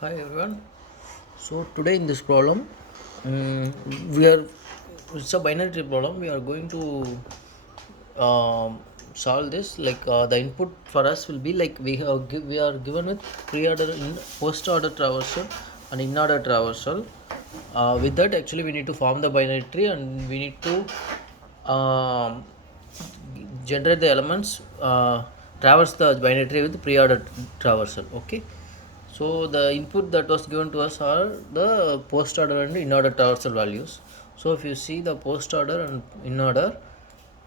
Hi everyone. So today in this problem, we are it's a binary tree problem. We are going to solve this. The input for us will be like we are given with pre-order, post-order traversal, and in-order traversal. With that, actually, we need to form the binary tree, and we need to um, generate the elements, traverse the binary tree with pre-order traversal. Okay. So the input that was given to us are the post order and in order traversal values. So if you see the post order and in order,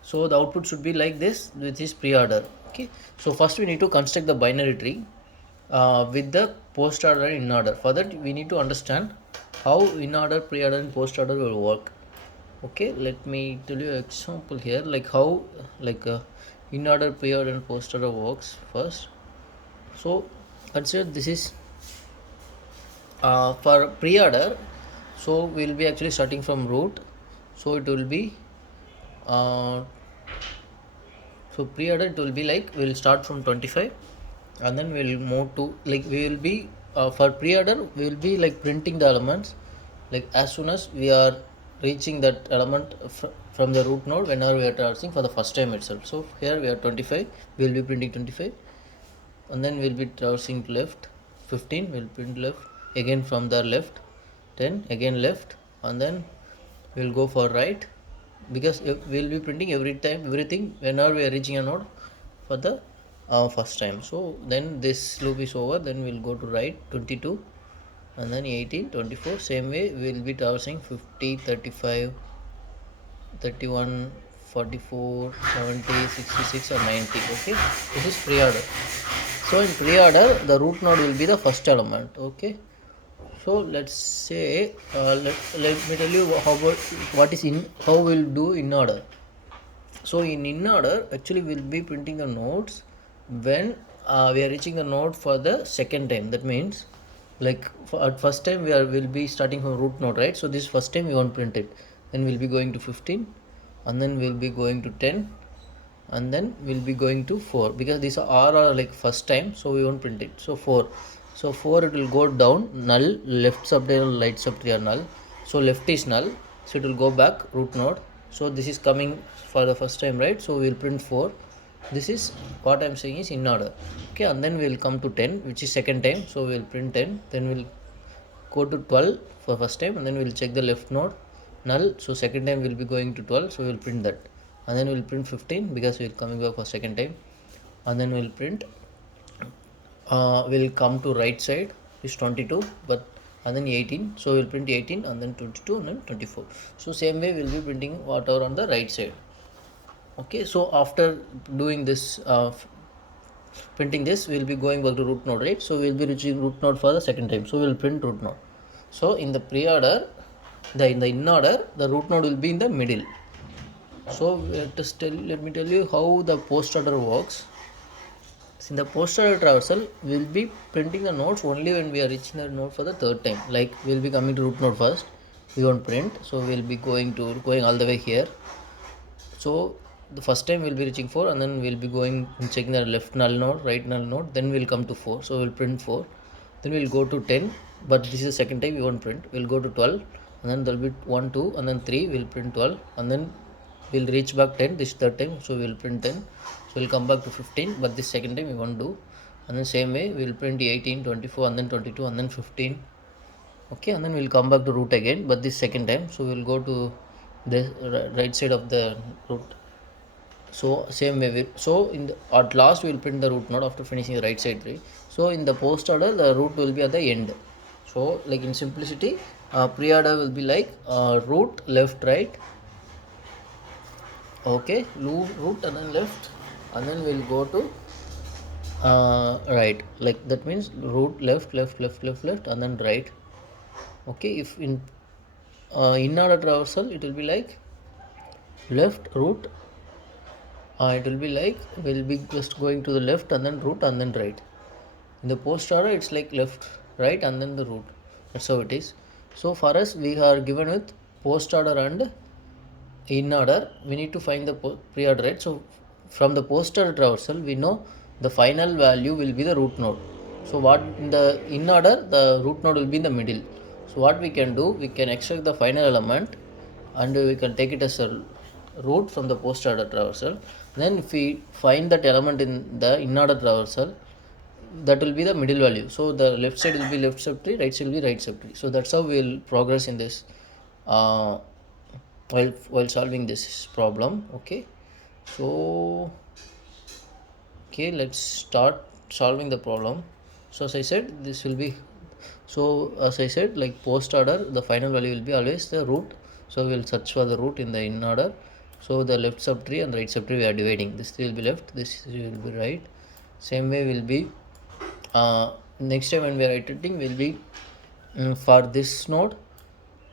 so the output should be like this, which is pre-order. Okay. So first we need to construct the binary tree with the post order and in order. For that we need to understand how in order, pre-order and post order will work. Okay, let me tell you an example here, like how in order, pre-order and post order works first. So consider this is for pre-order. So we'll be actually starting from root. So it will be uh, so pre-order it will be like we'll start from 25 and then we'll move to like we will be for pre-order we will be like printing the elements like as soon as we are reaching that element from the root node whenever we are traversing for the first time itself. So here we are 25, we will be printing 25 and then we'll be traversing to left 15, we'll print left again from the left 10 again left and then we'll go for right because we'll be printing every time everything whenever we are reaching a node for the first time. So then this loop is over, then we'll go to right 22 and then 18 24, same way we'll be traversing 50 35 31 44 70 66 or 90. Okay, this is pre-order. So in pre-order the root node will be the first element. Okay, so let's say let me tell you how about what is in how we'll do in order. So in order actually we'll be printing the nodes when we are reaching the node for the second time. That means at first time will be starting from root node, right? So this first time we won't print it, then we'll be going to 15 and then we'll be going to 10 and then we'll be going to 4 because these are like first time, so we won't print it. So 4, so 4 it will go down null, left subtree and right subtree are null, so left is null, so it will go back root node. So this is coming for the first time, right? So we'll print 4. This is what I'm saying is in order. Okay, and then we'll come to 10 which is second time, so we'll print 10, then we'll go to 12 for first time and then we'll check the left node null, so second time we'll be going to 12, so we'll print that and then we'll print 15 because we're coming back for second time and then we'll print we'll come to right side is 22 but and then 18, so we'll print 18 and then 22 and then 24. So same way we'll be printing whatever on the right side. Okay, so after doing this printing this we'll be going back to root node, right? So we'll be reaching root node for the second time, so we'll print root node. So in the pre-order in the in order the root node will be in the middle. So let me tell you how the post order works. In the post order traversal we'll be printing the nodes only when we are reaching the node for the third time. Like we'll be coming to root node first, we won't print, so we'll be going all the way here. So the first time we'll be reaching 4 and then we'll be going and checking the left null node, right null node, then we'll come to 4, so we'll print 4, then we'll go to 10 but this is the second time we won't print, we'll go to 12 and then there'll be 1 2 and then 3, we'll print 12 and then we'll reach back 10 this third time, so we'll print 10, so we'll come back to 15 but this second time we won't do, and then same way we'll print 18 24 and then 22 and then 15. Okay, and then we'll come back to root again but this second time, so we'll go to the right side of the root. So same way so in the, at last we will print the root node after finishing the right side tree. So in the post order the root will be at the end. So like in simplicity pre-order will be like root left right. Okay, root and then left and then we'll go to right, like that means root left left left left left and then right. Okay, if in order traversal it will be like left root, it will be like we'll be just going to the left and then root and then right. In the post order it's like left right and then the root, that's how it is. So for us we are given with post order and in order, we need to find the pre-order, right? So from the post order traversal we know the final value will be the root node. So what in the in order, the root node will be in the middle. So what we can do, we can extract the final element and we can take it as a root from the post order traversal. Then if we find that element in the in order traversal, that will be the middle value. So the left side will be left subtree, right side will be right subtree. So that's how we will progress in this uh, while solving this problem. Okay, so okay, let's start solving the problem. So as I said, this will be, so as I said, like post order, the final value will be always the root. So we will search for the root in the in order. So the left subtree and right subtree we are dividing. This 3 will be left, this will be right. Same way will be next time when we are iterating will be for this node,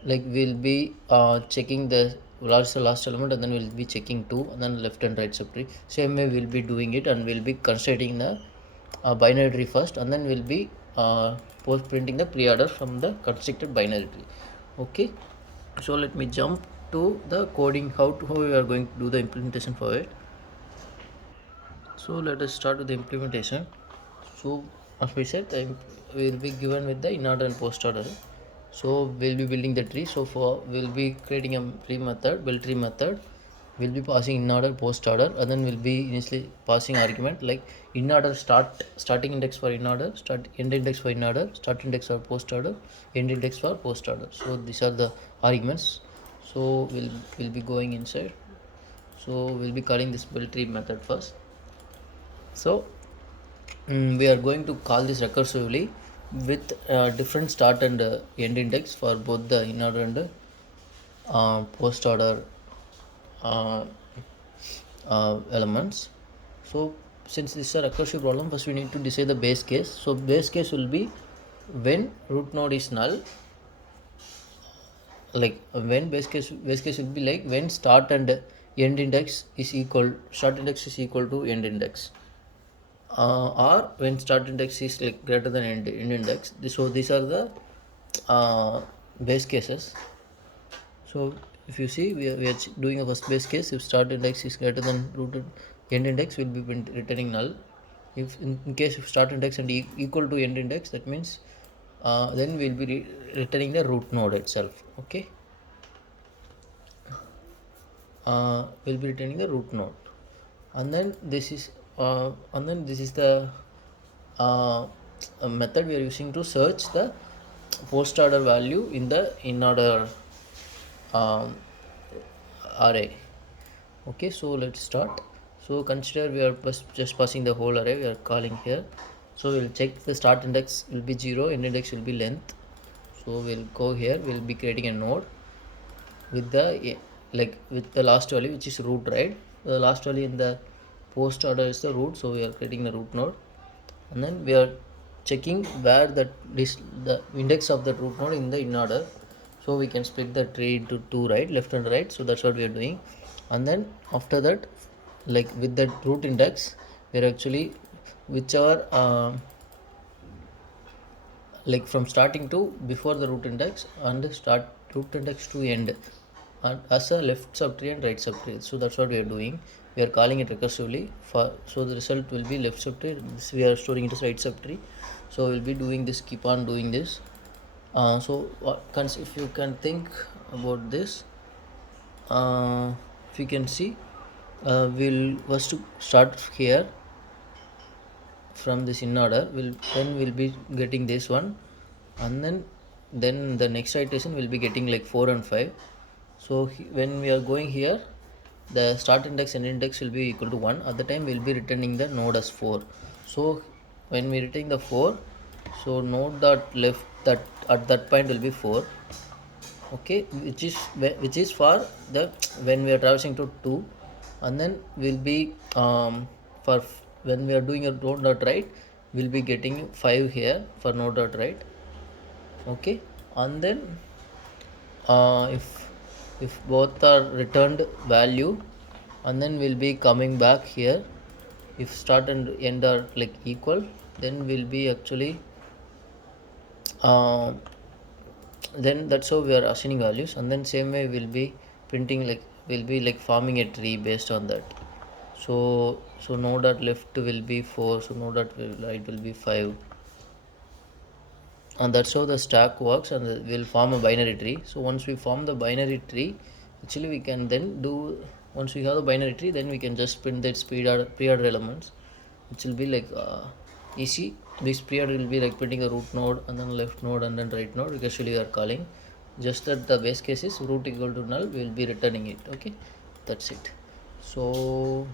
like we'll be checking the last element and then we'll be checking 2 and then left and right subtree. Same way we'll be doing it and we'll be considering the binary tree first and then we'll be post printing the pre-order from the constructed binary tree. Okay, so let me jump to the coding, how we are going to do the implementation for it. So let us start with the implementation. So as we said, we will be given with the in order and post order. So we'll be building the tree. So for we'll be creating a tree method, build tree method. We'll be passing in order, post order, and then we'll be initially passing argument like in order starting index for in order, start end index for in order, start index for post order, end index for post order. So these are the arguments. So we'll be going inside. So we'll be calling this build tree method first. So we are going to call this recursively with different start and end index for both the in order and post order uh, elements. So since this is a recursive problem, first we need to decide the base case. So base case will be when root node is null, like when base case will be like when start and end index is equal, start index is equal to end index, or when start index is like greater than end index. So these are the base cases. So if you see, we are doing a first base case. If start index is greater than root end index, will be returning null. If in case if start index and equal to end index, that means then we'll be returning the root node itself. Okay, we'll be returning the root node, and then this is the a method we are using to search the post order value in the in order um, array. Okay, so let's start. So consider we are just passing the whole array we are calling here. So we'll check the start index will be 0, end index will be length. So we'll go here, we'll be creating a node with the like with the last value which is root, right? The last value in the post order is the root, so we are creating the root node, and then we are checking where the index of the root node in the in order. So we can split the tree into 2, right, left and right. So that's what we are doing. And then after that, like with the root index, we are actually whichever like from starting to before the root index and start root index to end and as a left subtree and right subtree. So that's what we are doing. We are calling it recursively for, so the result will be left subtree. This we are storing it as right subtree. So we'll be doing this, keep on doing this. So if you can think about this, if you can see, we'll first to start here from this in order. We'll be getting this one, and then the next iteration will be getting like 4 and 5. So when we are going here, the start index and index will be equal to 1. At the time we'll be returning the node as 4. So when we return the 4, so node dot left, that at that point will be 4. Okay, which is for the when we are traversing to 2, and then we'll be for when we are doing a node dot right, we'll be getting 5 here for node dot right. Okay, and then if both are returned value, and then we'll be coming back here. If start and end are like equal, then we'll be actually then that's how we are assigning values, and then same way we'll be printing, like we'll be like forming a tree based on that. So node dot left will be 4, so node dot right will be 5. and that's how the stack works, and we'll form a binary tree. So once we form the binary tree, actually we can then do, once we have the binary tree, then we can just print that pre-order elements, which will be like easy. This pre-order will be like printing a root node and then left node and then right node, because actually we are calling, just that the base case is root equal to null, we will be returning it. Okay, that's it. So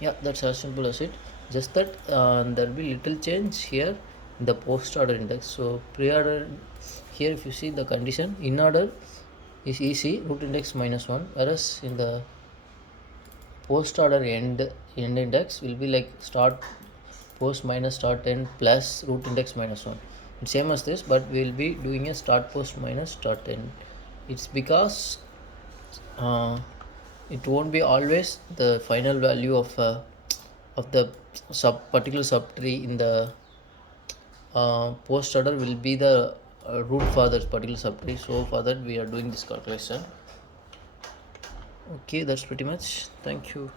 yeah, that's as simple as it. Just that there will be little change here in the post order index. So pre-order, here if you see the condition, in order is easy, root index -1, whereas in the post order end index will be like start post minus start end plus root index -1. It's same as this, but we will be doing a start post minus start end. It's because it won't be always the final value of the particular subtree in the post order will be the root for that particular subtree. So for that we are doing this calculation. Okay, that's pretty much. Thank you.